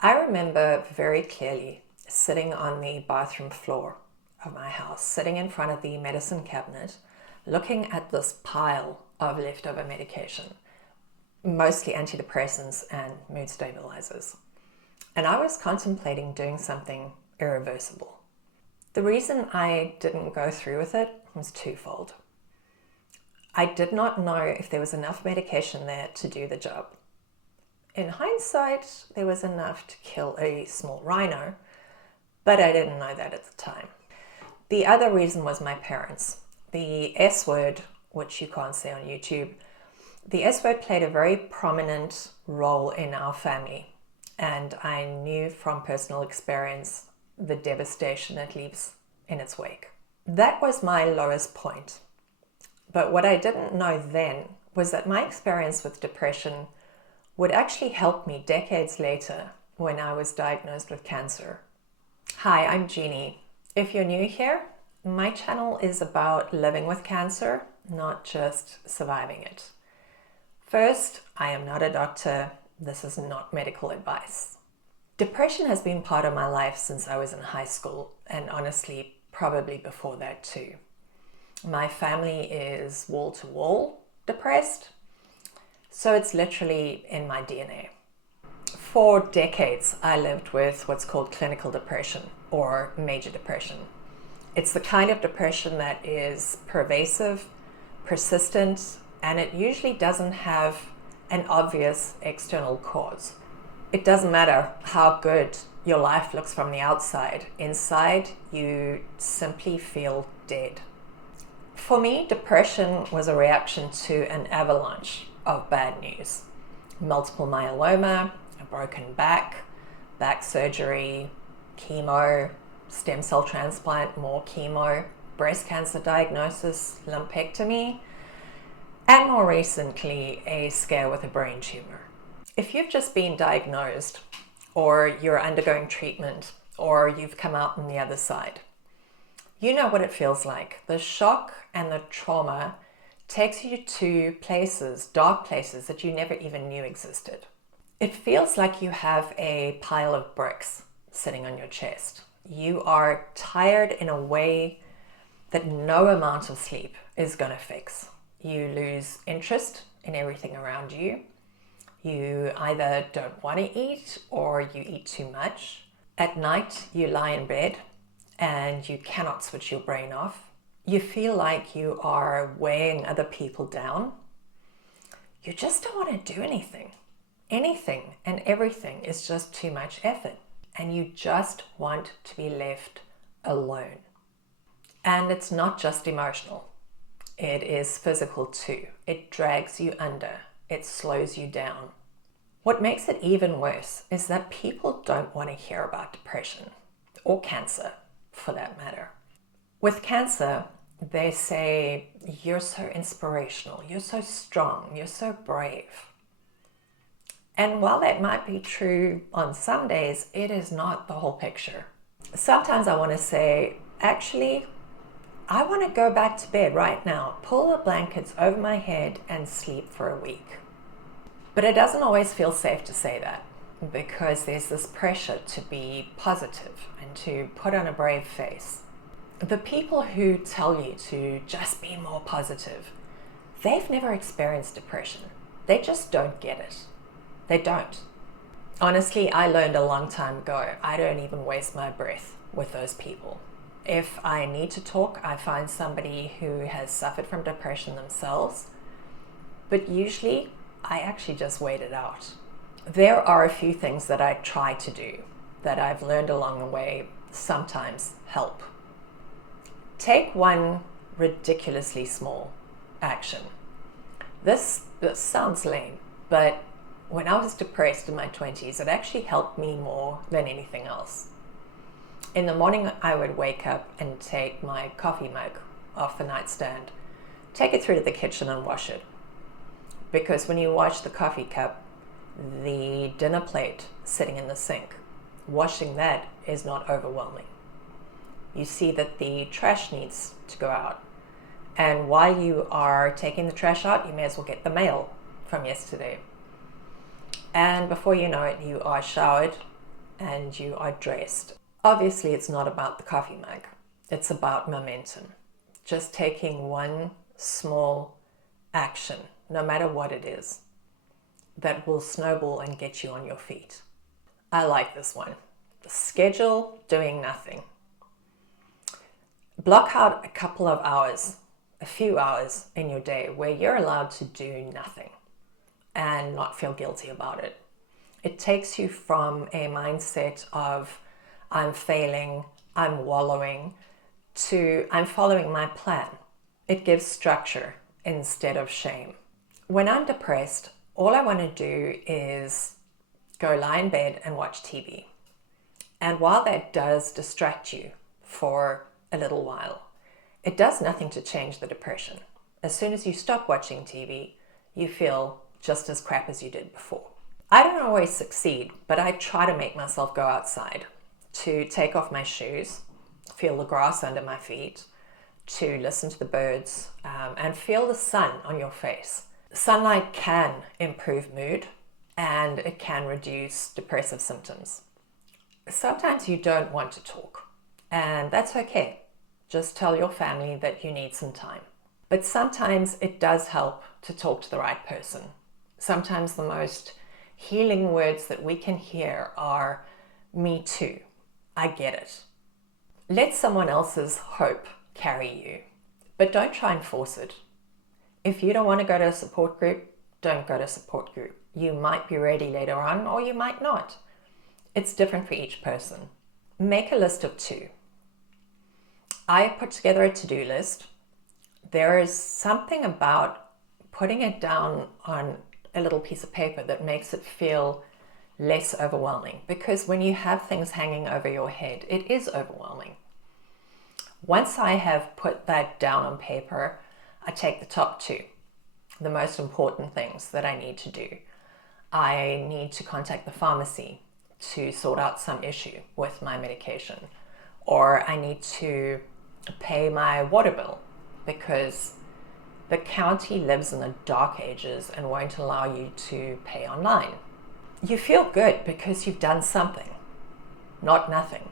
I remember very clearly sitting on the bathroom floor of my house, sitting in front of the medicine cabinet, looking at this pile of leftover medication, mostly antidepressants and mood stabilizers. And I was contemplating doing something irreversible. The reason I didn't go through with it was twofold. I did not know if there was enough medication there to do the job. In hindsight, there was enough to kill a small rhino, but I didn't know that at the time. The other reason was my parents. The S word, which you can't say on YouTube, the S word played a very prominent role in our family, and I knew from personal experience the devastation it leaves in its wake. That was my lowest point. But what I didn't know then was that my experience with depression would actually help me decades later when I was diagnosed with cancer. Hi, I'm Jeannie. If you're new here, my channel is about living with cancer, not just surviving it. First, I am not a doctor. This is not medical advice. Depression has been part of my life since I was in high school, and honestly, probably before that too. My family is wall-to-wall depressed, so it's literally in my DNA. For decades, I lived with what's called clinical depression or major depression. It's the kind of depression that is pervasive, persistent, and it usually doesn't have an obvious external cause. It doesn't matter how good your life looks from the outside. Inside, you simply feel dead. For me, depression was a reaction to an avalanche of bad news. Multiple myeloma, a broken back surgery, chemo, stem cell transplant, more chemo, breast cancer diagnosis, lumpectomy, and more recently, a scare with a brain tumor. If you've just been diagnosed, or you're undergoing treatment, or you've come out on the other side, you know what it feels like. The shock and the trauma takes you to places, dark places that you never even knew existed. It feels like you have a pile of bricks sitting on your chest. You are tired in a way that no amount of sleep is going to fix. You lose interest in everything around you. You either don't want to eat or you eat too much. At night, you lie in bed and you cannot switch your brain off. You feel like you are weighing other people down. You just don't want to do anything. Anything and everything is just too much effort. And you just want to be left alone. And it's not just emotional. It is physical too. It drags you under. It slows you down. What makes it even worse is that people don't want to hear about depression or cancer, for that matter. With cancer, they say, you're so inspirational, you're so strong, you're so brave. And while that might be true on some days, it is not the whole picture. Sometimes I want to say, actually, I want to go back to bed right now, pull the blankets over my head and sleep for a week. But it doesn't always feel safe to say that because there's this pressure to be positive and to put on a brave face. The people who tell you to just be more positive, they've never experienced depression. They just don't get it. They don't. Honestly, I learned a long time ago, I don't even waste my breath with those people. If I need to talk, I find somebody who has suffered from depression themselves, but usually I actually just wait it out. There are a few things that I try to do that I've learned along the way sometimes help. Take one ridiculously small action. This sounds lame, but when I was depressed in my 20s, it actually helped me more than anything else. In the morning, I would wake up and take my coffee mug off the nightstand, take it through to the kitchen and wash it. Because when you wash the coffee cup, the dinner plate sitting in the sink, washing that is not overwhelming. You see that the trash needs to go out. And while you are taking the trash out, you may as well get the mail from yesterday. And before you know it, you are showered and you are dressed. Obviously, it's not about the coffee mug. It's about momentum. Just taking one small action, no matter what it is, that will snowball and get you on your feet. I like this one. Schedule doing nothing. Block out a couple of hours, a few hours in your day where you're allowed to do nothing and not feel guilty about it. It takes you from a mindset of I'm failing, I'm wallowing, to I'm following my plan. It gives structure instead of shame. When I'm depressed, all I want to do is go lie in bed and watch TV. And while that does distract you for a little while, it does nothing to change the depression. As soon as you stop watching TV, you feel just as crap as you did before. I don't always succeed, but I try to make myself go outside, to take off my shoes, feel the grass under my feet, to listen to the birds, and feel the sun on your face. Sunlight can improve mood and it can reduce depressive symptoms. Sometimes you don't want to talk, and that's okay. Just tell your family that you need some time. But sometimes it does help to talk to the right person. Sometimes the most healing words that we can hear are, "Me too, I get it." Let someone else's hope carry you, but don't try and force it. If you don't want to go to a support group, don't go to a support group. You might be ready later on, or you might not. It's different for each person. Make a list of 2. I put together a to-do list. There is something about putting it down on a little piece of paper that makes it feel less overwhelming, because when you have things hanging over your head, it is overwhelming. Once I have put that down on paper, I take the top 2, the most important things that I need to do. I need to contact the pharmacy to sort out some issue with my medication, or I need to pay my water bill because the county lives in the dark ages and won't allow you to pay online. You feel good because you've done something, not nothing.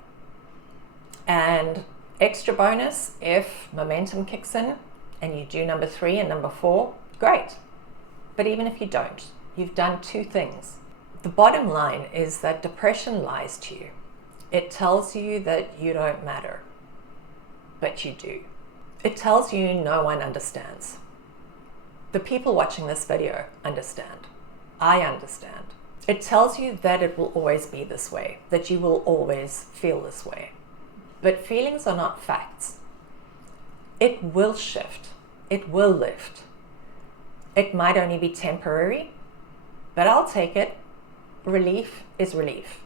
And extra bonus, if momentum kicks in and you do number 3 and number 4, great. But even if you don't, you've done 2 things. The bottom line is that depression lies to you. It tells you that you don't matter, but you do. It tells you no one understands. The people watching this video understand. I understand. It tells you that it will always be this way, that you will always feel this way. But feelings are not facts. It will shift. It will lift. It might only be temporary, but I'll take it. Relief is relief.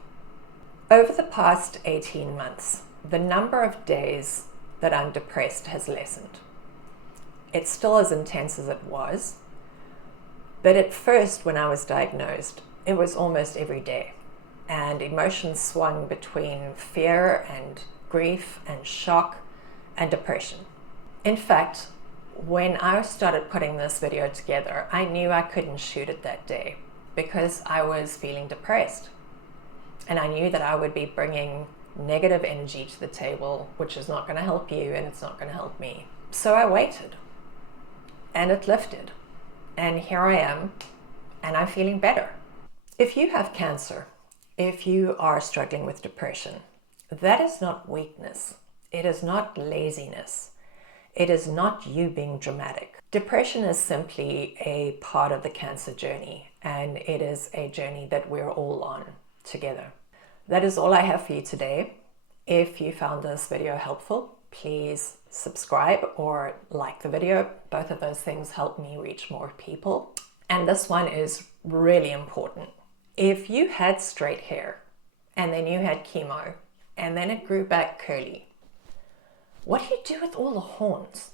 Over the past 18 months, the number of days that I'm depressed has lessened. It's still as intense as it was, but at first when I was diagnosed, it was almost every day, and emotions swung between fear and grief and shock and depression. In fact, when I started putting this video together, I knew I couldn't shoot it that day because I was feeling depressed. And I knew that I would be bringing negative energy to the table, which is not going to help you and it's not going to help me. So I waited, and it lifted. And here I am, and I'm feeling better. If you have cancer, if you are struggling with depression, that is not weakness. It is not laziness. It is not you being dramatic. Depression is simply a part of the cancer journey, and it is a journey that we're all on together. That is all I have for you today. If you found this video helpful, please subscribe or like the video. Both of those things help me reach more people. And this one is really important. If you had straight hair and then you had chemo and then it grew back curly, what do you do with all the horns?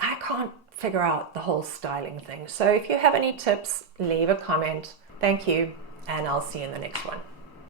I can't figure out the whole styling thing. So if you have any tips, leave a comment. Thank you, and I'll see you in the next one.